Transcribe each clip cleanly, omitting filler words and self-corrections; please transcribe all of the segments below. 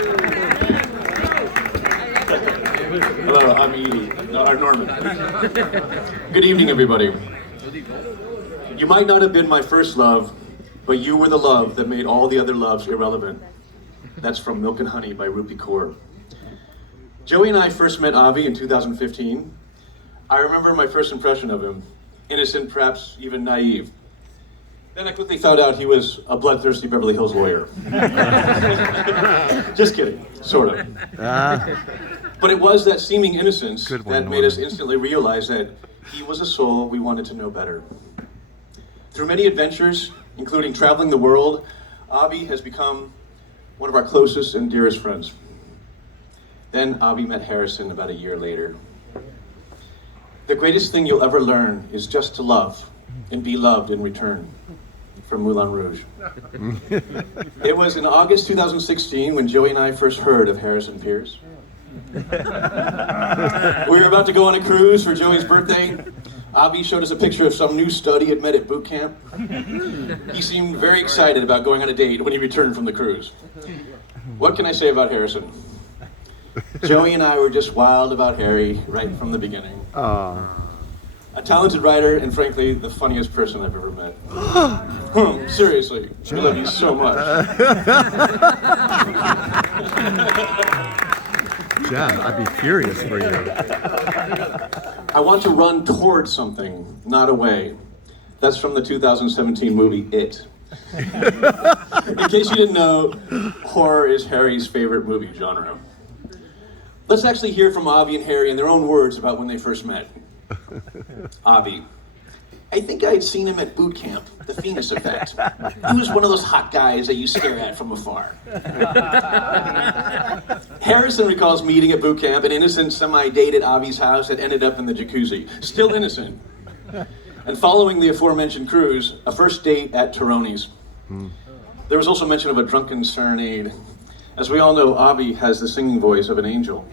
Hello, I'm Edie. No, or Norman. Good evening, everybody. You might not have been my first love, but you were the love that made all the other loves irrelevant. That's from Milk and Honey by Rupi Kaur. Joey and I first met Avi in 2015. I remember my first impression of him, innocent, perhaps even naive. Then I quickly found out he was a bloodthirsty Beverly Hills lawyer. Just kidding, sort of. But it was that seeming innocence that made us instantly realize that he was a soul we wanted to know better. Through many adventures, including traveling the world, Avi has become one of our closest and dearest friends. Then Avi met Harrison about a year later. The greatest thing you'll ever learn is just to love and be loved in return. From Moulin Rouge. It was in August 2016 when Joey and I first heard of Harrison Pierce. We were about to go on a cruise for Joey's birthday. Avi showed us a picture of some new stud he had met at boot camp. He seemed very excited about going on a date when he returned from the cruise. What can I say about Harrison? Joey and I were just wild about Harry right from the beginning. A talented writer and frankly, the funniest person I've ever met. Seriously, we love you so much. Jeff, I'd be furious for you. I want to run towards something, not away. That's from the 2017 movie, It. In case you didn't know, horror is Harry's favorite movie genre. Let's actually hear from Avi and Harry in their own words about when they first met. Avi: I think I had seen him at boot camp, the Venus Effect. He was one of those hot guys that you stare at from afar. Harrison recalls meeting at boot camp, an innocent semi-date at Avi's house that ended up in the jacuzzi. Still innocent. And following the aforementioned cruise, a first date at Tironi's. There was also mention of a drunken serenade. As we all know, Avi has the singing voice of an angel.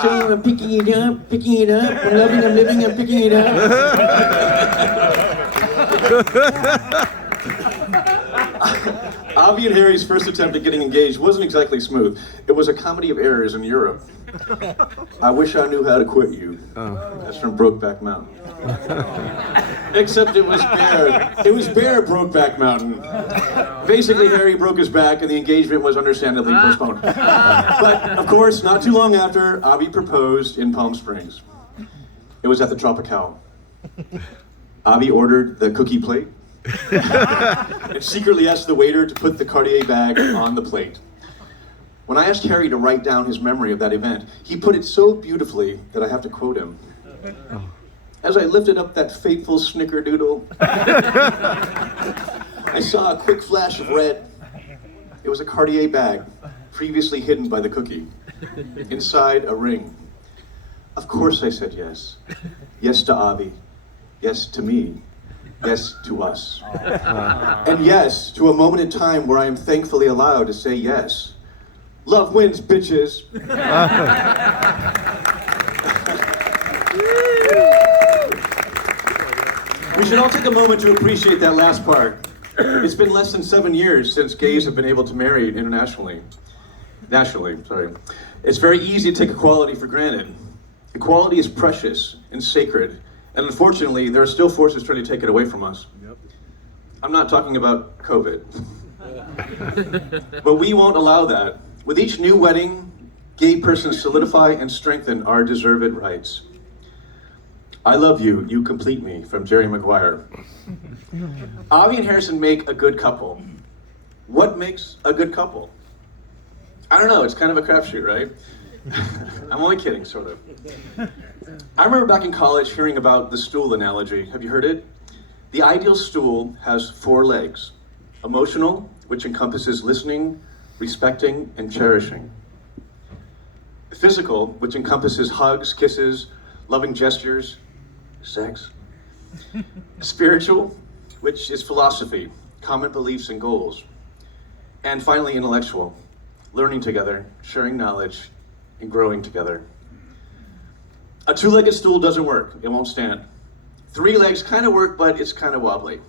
So I'm picking it up, I'm loving, I'm living, I'm picking it up. Avi and Harry's first attempt at getting engaged wasn't exactly smooth. It was a comedy of errors in Europe. I wish I knew how to quit you. That's from Brokeback Mountain. Except it was Bear. It was Bear Brokeback Mountain. Basically, Harry broke his back and the engagement was understandably postponed. But, of course, not too long after, Avi proposed in Palm Springs. It was at the Tropicale. Avi ordered the cookie plate and secretly asked the waiter to put the Cartier bag on the plate. When I asked Harry to write down his memory of that event, he put it so beautifully that I have to quote him. As I lifted up that fateful snickerdoodle, I saw a quick flash of red. It was a Cartier bag, previously hidden by the cookie. Inside, a ring. Of course I said yes. Yes to Avi. Yes to me. Yes to us. And yes to a moment in time where I am thankfully allowed to say yes. Love wins, bitches. We should all take a moment to appreciate that last part. It's been less than 7 years since gays have been able to marry internationally. Nationally. It's very easy to take equality for granted. Equality is precious and sacred, and unfortunately, there are still forces trying to take it away from us. I'm not talking about COVID. But we won't allow that. With each new wedding, gay persons solidify and strengthen our deserved rights. I love you, you complete me, from Jerry Maguire. Avi and Harrison make a good couple. What makes a good couple? I don't know, it's kind of a crapshoot, right? I'm only kidding, sort of. I remember back in college hearing about the stool analogy. Have you heard it? The ideal stool has 4 legs. Emotional, which encompasses listening, respecting, and cherishing. Physical, which encompasses hugs, kisses, loving gestures, sex. Spiritual, which is philosophy, common beliefs and goals. And finally, intellectual, learning together, sharing knowledge, and growing together. A 2-legged stool doesn't work, it won't stand. 3 legs kind of work, but it's kind of wobbly.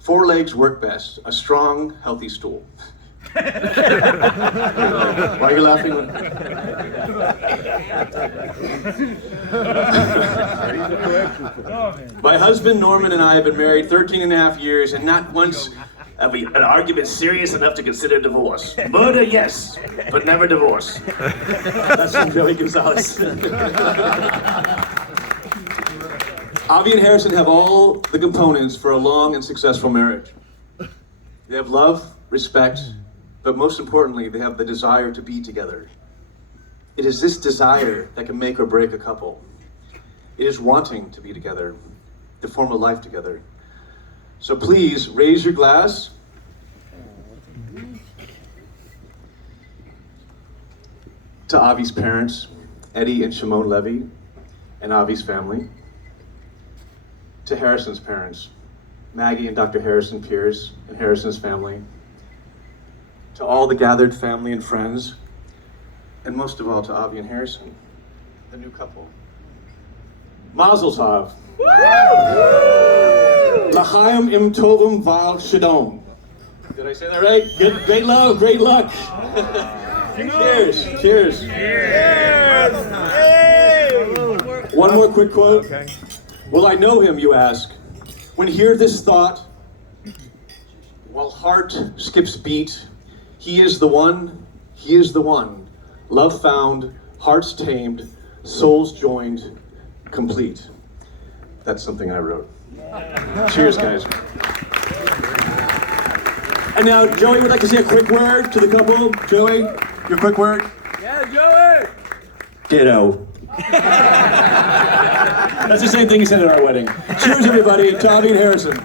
4 legs work best, a strong, healthy stool. Why are you laughing? My husband Norman and I have been married 13 and a half years, and not once have we had an argument serious enough to consider divorce. Murder, yes, but never divorce. That's from Joey Gonzalez. Avi and Harrison have all the components for a long and successful marriage. They have love, respect, but most importantly, they have the desire to be together. It is this desire that can make or break a couple. It is wanting to be together, to form a life together. So please raise your glass. To Avi's parents, Eddie and Shimon Levy, and Avi's family. To Harrison's parents, Maggie and Dr. Harrison Pierce and Harrison's family. To all the gathered family and friends, and most of all to Avi and Harrison, the new couple. Mazel tov. L'chaim im tovim val shadom. Did I say that right? Good, great love, great luck. Cheers, cheers. One more quick quote. Okay. Will I know him, you ask? When hear this thought, while heart skips beat, he is the one, he is the one. Love found, hearts tamed, souls joined, complete. That's something I wrote. Cheers, guys. And now, Joey would like to say a quick word to the couple. Joey, your quick word? Yeah, Joey! Ditto. That's the same thing he said at our wedding. Cheers, everybody, to Avi and Harrison.